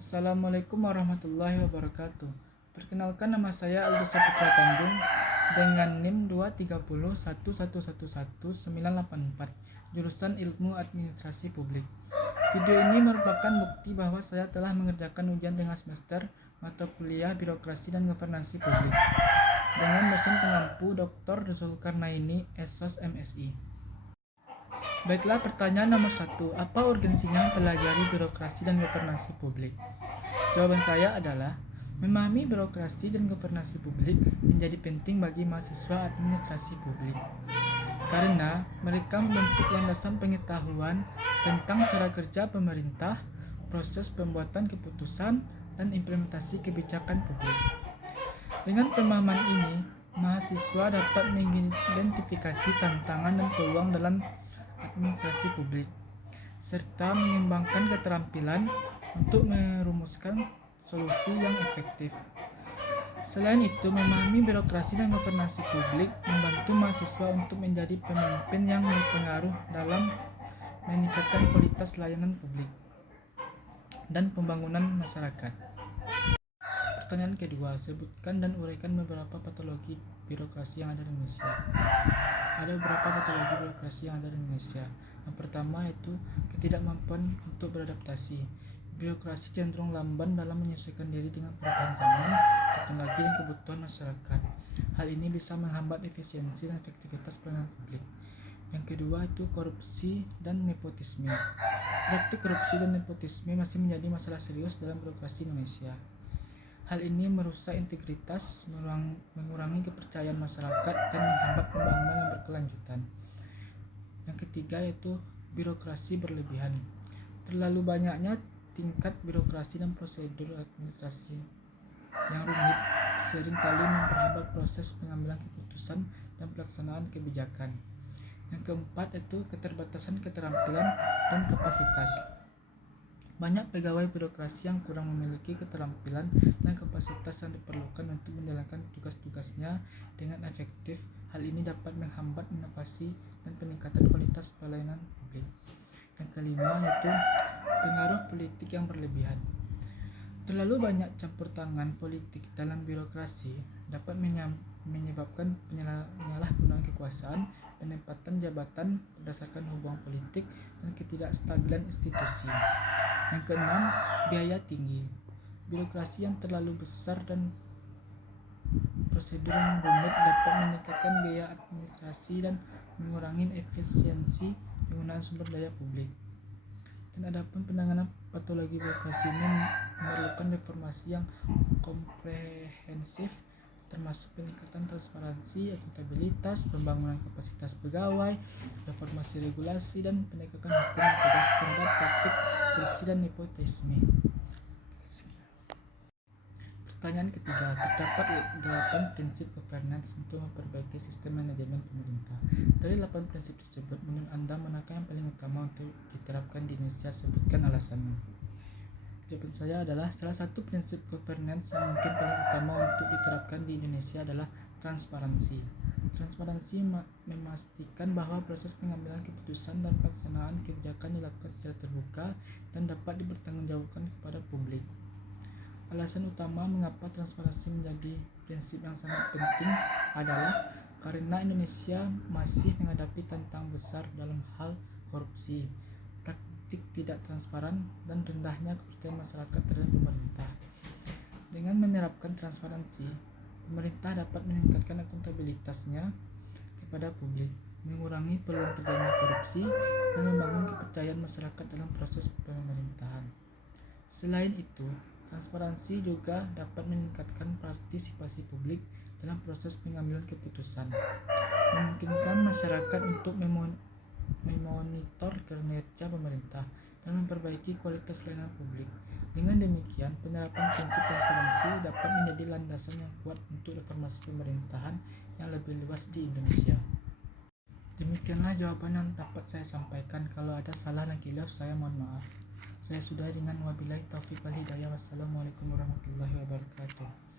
Assalamualaikum warahmatullahi wabarakatuh. Perkenalkan, nama saya Aldo Saputra Tanjung dengan NIM 23011111984, jurusan Ilmu Administrasi Publik. Video ini merupakan bukti bahwa saya telah mengerjakan ujian tengah semester mata kuliah Birokrasi dan Governansi Publik dengan dosen pengampu Dr. Zulkarnaini, SOS MSI. Baiklah, pertanyaan nomor 1. Apa urgensinya mempelajari birokrasi dan governansi publik? Jawaban saya adalah memahami birokrasi dan governansi publik menjadi penting bagi mahasiswa administrasi publik karena mereka membentuk landasan pengetahuan tentang cara kerja pemerintah, proses pembuatan keputusan, dan implementasi kebijakan publik. Dengan pemahaman ini, mahasiswa dapat mengidentifikasi tantangan dan peluang dalam administrasi publik, serta mengembangkan keterampilan untuk merumuskan solusi yang efektif. Selain itu, memahami birokrasi dan governansi publik membantu mahasiswa untuk menjadi pemimpin yang berpengaruh dalam meningkatkan kualitas layanan publik dan pembangunan masyarakat. Pertanyaan kedua, sebutkan dan uraikan beberapa patologi birokrasi yang ada di Indonesia. Ada beberapa patologi birokrasi yang ada di Indonesia. Yang pertama yaitu ketidakmampuan untuk beradaptasi. Birokrasi cenderung lamban dalam menyesuaikan diri dengan perubahan zaman, teknologi, dan kebutuhan masyarakat. Hal ini bisa menghambat efisiensi dan efektivitas pelayanan publik. Yang kedua itu korupsi dan nepotisme. Praktik korupsi dan nepotisme masih menjadi masalah serius dalam birokrasi Indonesia. Hal ini merusak integritas, mengurangi kepercayaan masyarakat, dan menghambat pembangunan yang berkelanjutan. Yang ketiga yaitu birokrasi berlebihan. Terlalu banyaknya tingkat birokrasi dan prosedur administrasi yang rumit seringkali memperhambat proses pengambilan keputusan dan pelaksanaan kebijakan. Yang keempat yaitu keterbatasan keterampilan dan kapasitas. Banyak pegawai birokrasi yang kurang memiliki keterampilan dan kapasitas yang diperlukan untuk menjalankan tugas-tugasnya dengan efektif. Hal ini dapat menghambat inovasi dan peningkatan kualitas pelayanan publik. Yang kelima yaitu pengaruh politik yang berlebihan. Terlalu banyak campur tangan politik dalam birokrasi dapat menyebabkan penyalahgunaan kekuasaan, penempatan jabatan berdasarkan hubungan politik, dan ketidakstabilan institusi. Yang keenam, biaya tinggi. Birokrasi yang terlalu besar dan prosedur yang rumit dapat meningkatkan biaya administrasi dan mengurangi efisiensi penggunaan sumber daya publik. Dan adapun penanganan patologi birokrasi ini memerlukan reformasi yang komprehensif, termasuk peningkatan transparansi, akuntabilitas, pembangunan kapasitas pegawai, reformasi regulasi, dan penegakan hukum yang tegas terhadap praktik korupsi dan nepotisme. Pertanyaan ketiga, terdapat 8 prinsip governance untuk memperbaiki sistem manajemen pemerintah. Dari 8 prinsip tersebut, menurut Anda manakah yang paling utama untuk diterapkan di Indonesia? Sebutkan alasannya. Jawaban saya adalah salah satu prinsip governance yang mungkin paling utama untuk diterapkan di Indonesia adalah transparansi. Transparansi memastikan bahwa proses pengambilan keputusan dan pelaksanaan kebijakan dilakukan secara terbuka dan dapat dipertanggungjawabkan kepada publik. Alasan utama mengapa transparansi menjadi prinsip yang sangat penting adalah karena Indonesia masih menghadapi tantangan besar dalam hal korupsi, praktik tidak transparan, dan rendahnya kepercayaan masyarakat terhadap pemerintah. Dengan menerapkan transparansi, pemerintah dapat meningkatkan akuntabilitasnya kepada publik, mengurangi peluang terjadinya korupsi, dan membangun kepercayaan masyarakat dalam proses pemerintahan. Selain itu, transparansi juga dapat meningkatkan partisipasi publik dalam proses pengambilan keputusan, memungkinkan masyarakat untuk memonitor kinerja pemerintah dan memperbaiki kualitas layanan publik. Dengan demikian, penerapan prinsip transparansi dapat menjadi landasan yang kuat untuk reformasi pemerintahan yang lebih luas di Indonesia. Demikianlah jawaban yang dapat saya sampaikan. Kalau ada salah dan khilaf, saya mohon maaf. Saya sudahi dengan wabillahi taufiq wal hidayah. Wassalamualaikum warahmatullahi wabarakatuh.